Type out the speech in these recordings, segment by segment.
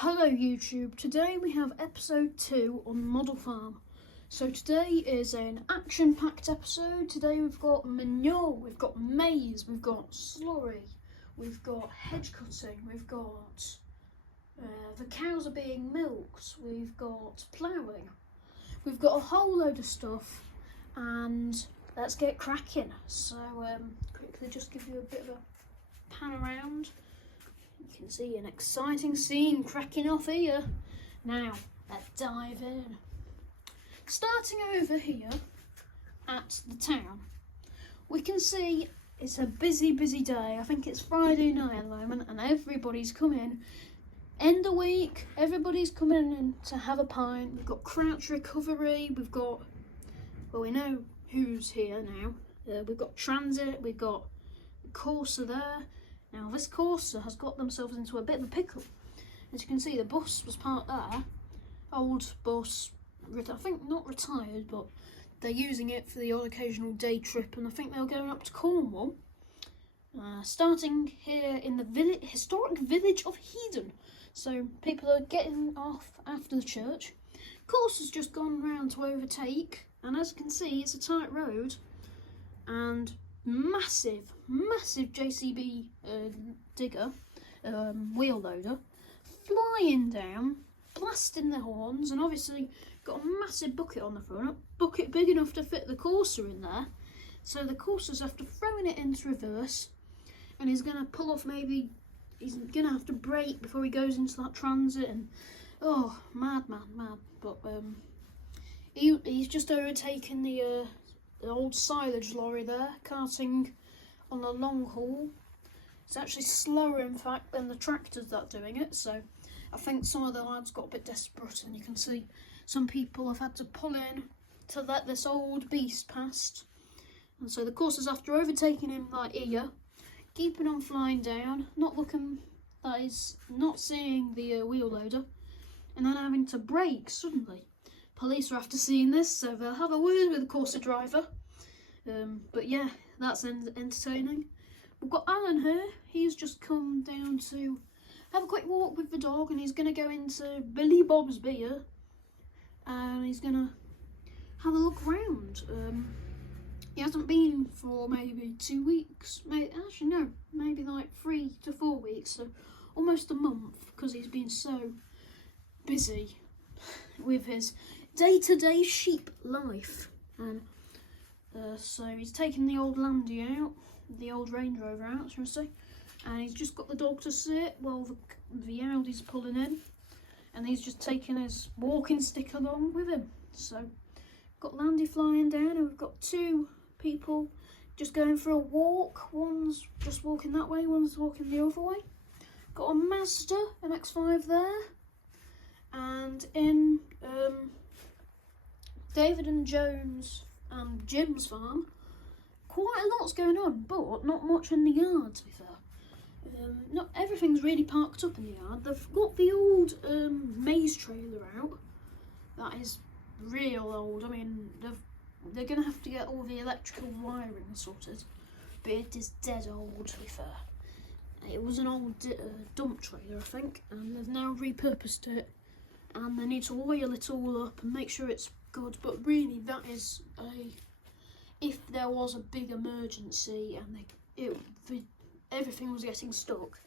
Hello YouTube, today we have episode 2 on Model Farm. So today is an action-packed episode. Today we've got manure, we've got maize, we've got slurry, we've got hedge cutting, we've got the cows are being milked, we've got ploughing, we've got a whole load of stuff, and let's get cracking. So quickly just give you a bit of a pan around. You can see an exciting scene cracking off here. Now, let's dive in. Starting over here at the town, we can see it's a busy day. I think it's Friday night at the moment and everybody's coming. End of week, everybody's coming in to have a pint. We've got Crouch Recovery, we've got, well, we know who's here now. We've got Transit, we've got Corsa there. Now this Corsa has got themselves into a bit of a pickle. As you can see, the bus was parked there. Old bus, I think not retired, but they're using it for the odd occasional day trip, and I think they're going up to Cornwall. Starting here in the historic village of Hedon. So people are getting off after the church. Corsa's just gone round to overtake, and as you can see, it's a tight road, and massive JCB digger, wheel loader, flying down, blasting the horns, and obviously got a massive bucket on the front, a bucket big enough to fit the Corsa in there. So the Corsa's after throwing it into reverse, and he's going to pull off, maybe he's going to have to brake before he goes into that Transit, and oh, mad. But he's just overtaken the old silage lorry there, carting on a long haul. It's actually slower, in fact, than the tractors that are doing it, so I think some of the lads got a bit desperate, and you can see some people have had to pull in to let this old beast past. And so the course is after overtaking him like here, keeping on flying down, not looking, that is, not seeing the wheel loader, and then having to brake suddenly. Police are after seeing this, so they'll have a word with the Corsa driver. But yeah, that's entertaining. We've got Alan here. He's just come down to have a quick walk with the dog, and he's going to go into Billy Bob's Beer, and he's going to have a look around. He hasn't been for maybe 2 weeks. Actually, no, maybe like 3 to 4 weeks, so almost a month, because he's been so busy with his day-to-day sheep life. And so he's taken the old Landy out, the old Range Rover out, shall I say, and he's just got the dog to sit while the Audi's pulling in, and he's just taking his walking stick along with him. So got Landy flying down, and we've got 2 people just going for a walk. One's just walking that way, one's walking the other way. Got a Mazda MX-5 there, and in David and Jones and Jim's farm, quite a lot's going on, but not much in the yard, to be fair. Not everything's really parked up in the yard. They've got the old Maize trailer out. That is real old. I mean, they're going to have to get all the electrical wiring sorted, but it is dead old, to be fair. It was an old dump trailer, I think, and they've now repurposed it, and they need to oil it all up and make sure it's good. But really, that is if there was a big emergency and everything was getting stuck,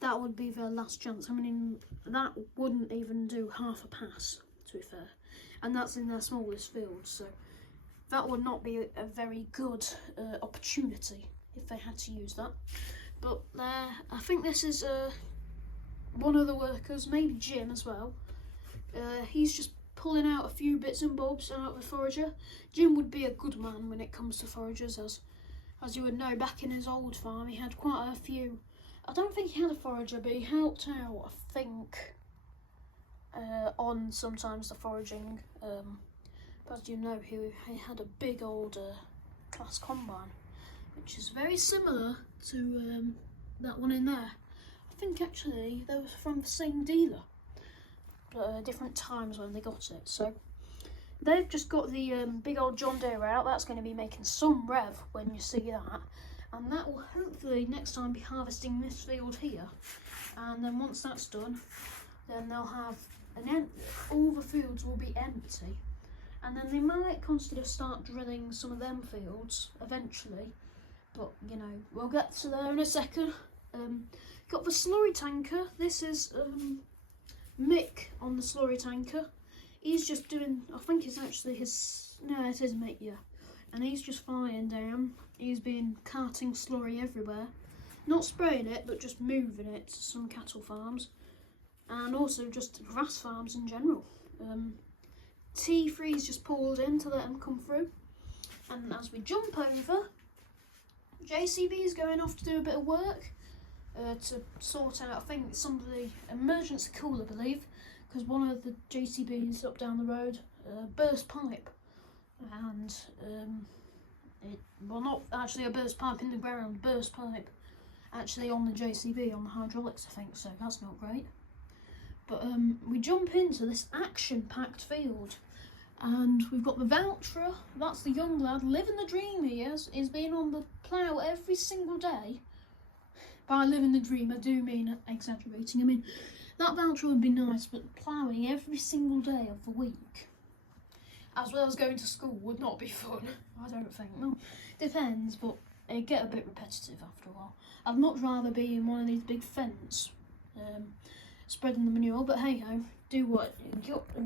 that would be their last chance. I mean, that wouldn't even do half a pass, to be fair, and that's in their smallest field, so that would not be a very good opportunity if they had to use that. But I think this is one of the workers, maybe Jim as well. He's just pulling out a few bits and bobs out of the forager. Jim would be a good man when it comes to foragers, as you would know, back in his old farm he had quite a few. I don't think he had a forager, but he helped out, I think, on sometimes the foraging. But as you know, he had a big old class combine, which is very similar to that one in there. I think actually they were from the same dealer, but different times when they got it. So they've just got the big old John Deere out. That's going to be making some rev when you see that, and that will hopefully next time be harvesting this field here. And then once that's done, then they'll have all the fields will be empty, and then they might consider start drilling some of them fields eventually. But you know, we'll get to there in a second. Got the slurry tanker. This is Mick on the slurry tanker. He's just doing, I think it's actually his, no it is Mick, yeah. And he's just flying down. He's been carting slurry everywhere. Not spraying it, but just moving it to some cattle farms. And also just grass farms in general. T3's just pulled in to let them come through. And as we jump over, JCB is going off to do a bit of work. To sort out, I think, some of the emergency cool, I believe, because one of the JCBs up down the road burst pipe, and well, not actually a burst pipe in the ground, burst pipe actually on the JCB, on the hydraulics, I think, so that's not great. But we jump into this action-packed field, and we've got the Valtra. That's the young lad living the dream. He is being on the plough every single day. By living the dream, I do mean exaggerating. I mean, that Valtra would be nice, but ploughing every single day of the week, as well as going to school, would not be fun, I don't think. Well, depends, but it'd get a bit repetitive after a while. I'd much rather be in one of these big fence, spreading the manure, but hey-ho, do what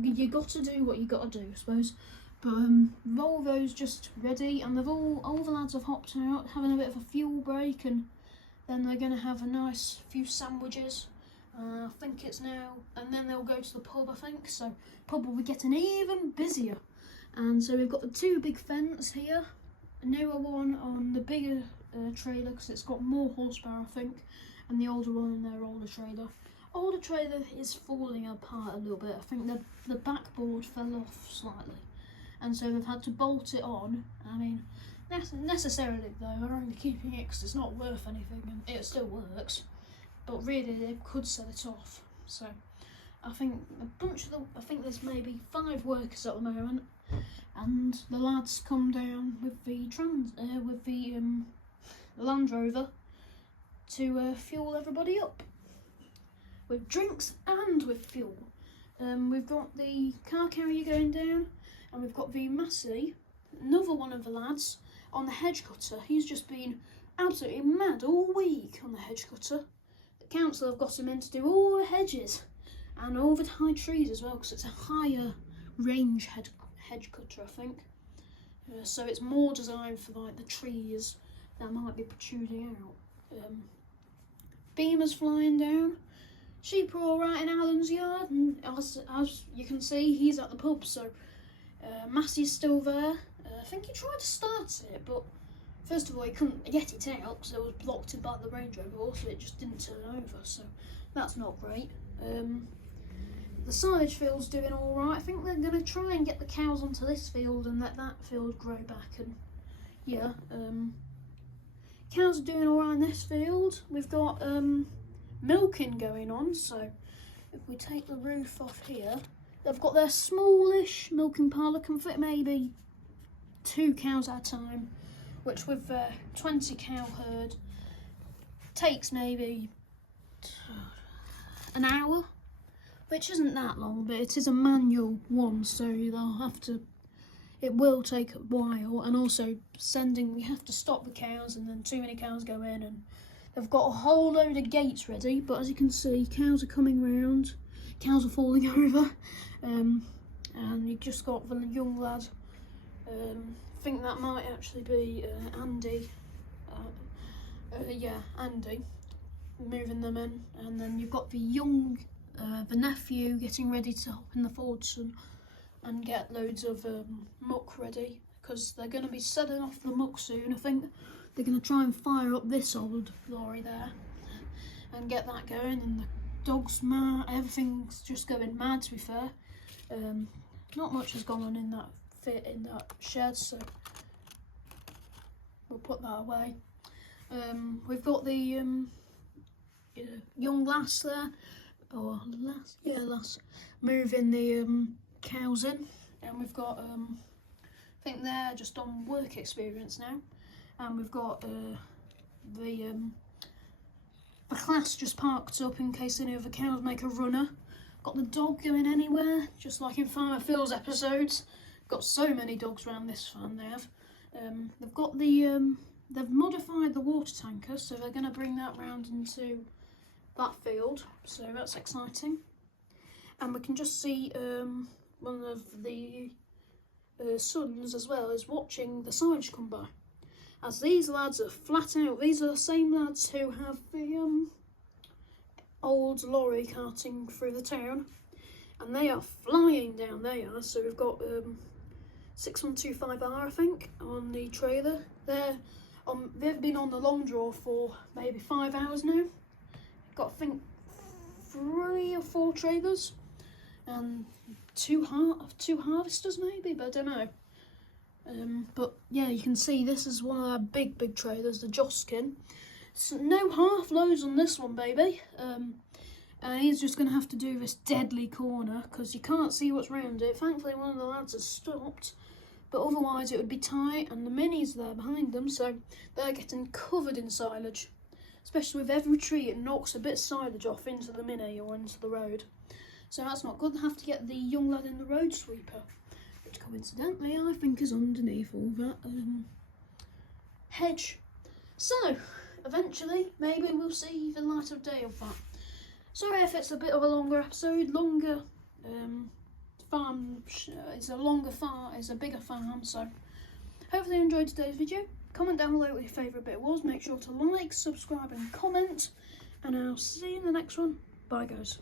you got to do what you got to do, I suppose. But Volvo's just ready, and they've all the lads have hopped out, having a bit of a fuel break, and then they're going to have a nice few sandwiches. I think it's now, and then they'll go to the pub, I think. So pub will be getting even busier. And so we've got the two big fence here, a newer one on the bigger trailer because it's got more horsepower, I think, and the older one in their older trailer. Older trailer is falling apart a little bit. I think the backboard fell off slightly, and so they've had to bolt it on. I mean, necessarily though, they're only keeping it because it's not worth anything and it still works, but really they could sell it off. So I think I think there's maybe 5 workers at the moment, and the lads come down with the Land Rover to fuel everybody up with drinks and with fuel. We've got the car carrier going down, and we've got the Massey, another one of the lads, on the hedge cutter. He's just been absolutely mad all week on the hedge cutter. The council have got him in to do all the hedges and all the high trees as well, because it's a higher range hedge cutter, I think. So it's more designed for like the trees that might be protruding out. Beamer's flying down. Sheep are all right in Alan's yard, and as you can see, he's at the pub. So Massey's still there. I think he tried to start it, but first of all he couldn't get it out because it was blocked in by the Range Rover, also it just didn't turn over, so that's not great. The silage field's doing alright. I think they're going to try and get the cows onto this field and let that field grow back, and yeah, cows are doing alright in this field. We've got milking going on, so if we take the roof off here, they've got their smallish milking parlour, can fit maybe 2 cows at a time, which with their 20 cow herd takes maybe an hour, which isn't that long, but it is a manual one, so they'll have to, it will take a while, and also we have to stop the cows, and then too many cows go in, and they've got a whole load of gates ready, but as you can see, cows are coming round, cows are falling over, and you just got the young lad. I think that might actually be Andy. Yeah, Andy, moving them in, and then you've got the nephew getting ready to hop in the Fordson and get loads of muck ready, because they're going to be setting off the muck soon. I think they're going to try and fire up this old lorry there and get that going, and the dog's mad, everything's just going mad, to be fair. Not much has gone on in that shed, so we'll put that away. We've got the young lass there, or lass, yeah, lass, moving the cows in, and we've got I think they're just on work experience now, and we've got the class just parked up in case any of the cows make a runner. Got the dog going anywhere, just like in Farmer Phil's episodes. Got so many dogs around this farm they have. They've got the they've modified the water tanker, so they're going to bring that round into that field. So that's exciting. And we can just see one of the sons as well is watching the silage come by. As these lads are flat out, these are the same lads who have the old lorry carting through the town, and they are flying down there. So we've got 6125R, I think, on the trailer. They've been on the long draw for maybe 5 hours now. Got, I think, 3 or 4 trailers and two harvesters maybe, but I don't know. But yeah, you can see this is one of our big trailers, the Joskin. So no half loads on this one, baby. And he's just going to have to do this deadly corner because you can't see what's round it. Thankfully, one of the lads has stopped, but otherwise it would be tight, and the minis there behind them, so they're getting covered in silage. Especially with every tree, it knocks a bit of silage off into the mini or into the road. So that's not good. They have to get the young lad in the road sweeper, which coincidentally I think is underneath all that hedge. So eventually, maybe we'll see the light of day of that. Sorry if it's a bit of a longer episode, farm. It's a longer farm, it's a bigger farm. So hopefully you enjoyed today's video. Comment down below what your favourite bit was. Make sure to like, subscribe and comment, and I'll see you in the next one. Bye guys.